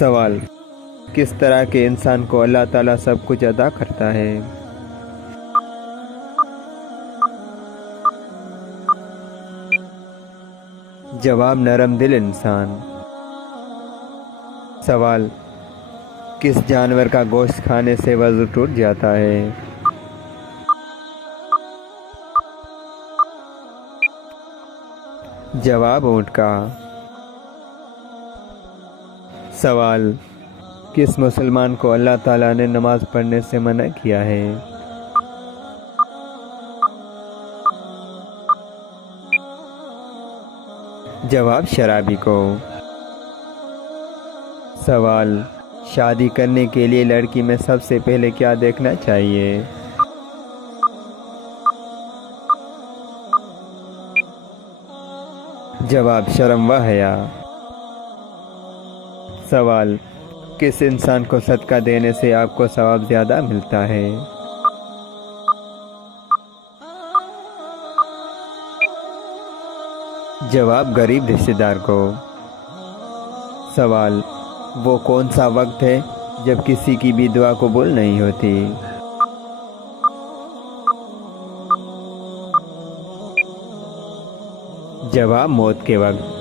سوال: کس طرح کے انسان کو اللہ تعالیٰ سب کچھ عطا کرتا ہے؟ جواب: نرم دل انسان۔ سوال: کس جانور کا گوشت کھانے سے وضو ٹوٹ جاتا ہے؟ جواب: اونٹ کا۔ سوال: کس مسلمان کو اللہ تعالیٰ نے نماز پڑھنے سے منع کیا ہے؟ جواب: شرابی کو۔ سوال: شادی کرنے کے لیے لڑکی میں سب سے پہلے کیا دیکھنا چاہیے؟ جواب: شرم و حیا۔ سوال: کس انسان کو صدقہ دینے سے آپ کو ثواب زیادہ ملتا ہے؟ جواب: غریب رشتہ دار کو۔ سوال: وہ کون سا وقت ہے جب کسی کی بھی دعا قبول نہیں ہوتی؟ جواب: موت کے وقت۔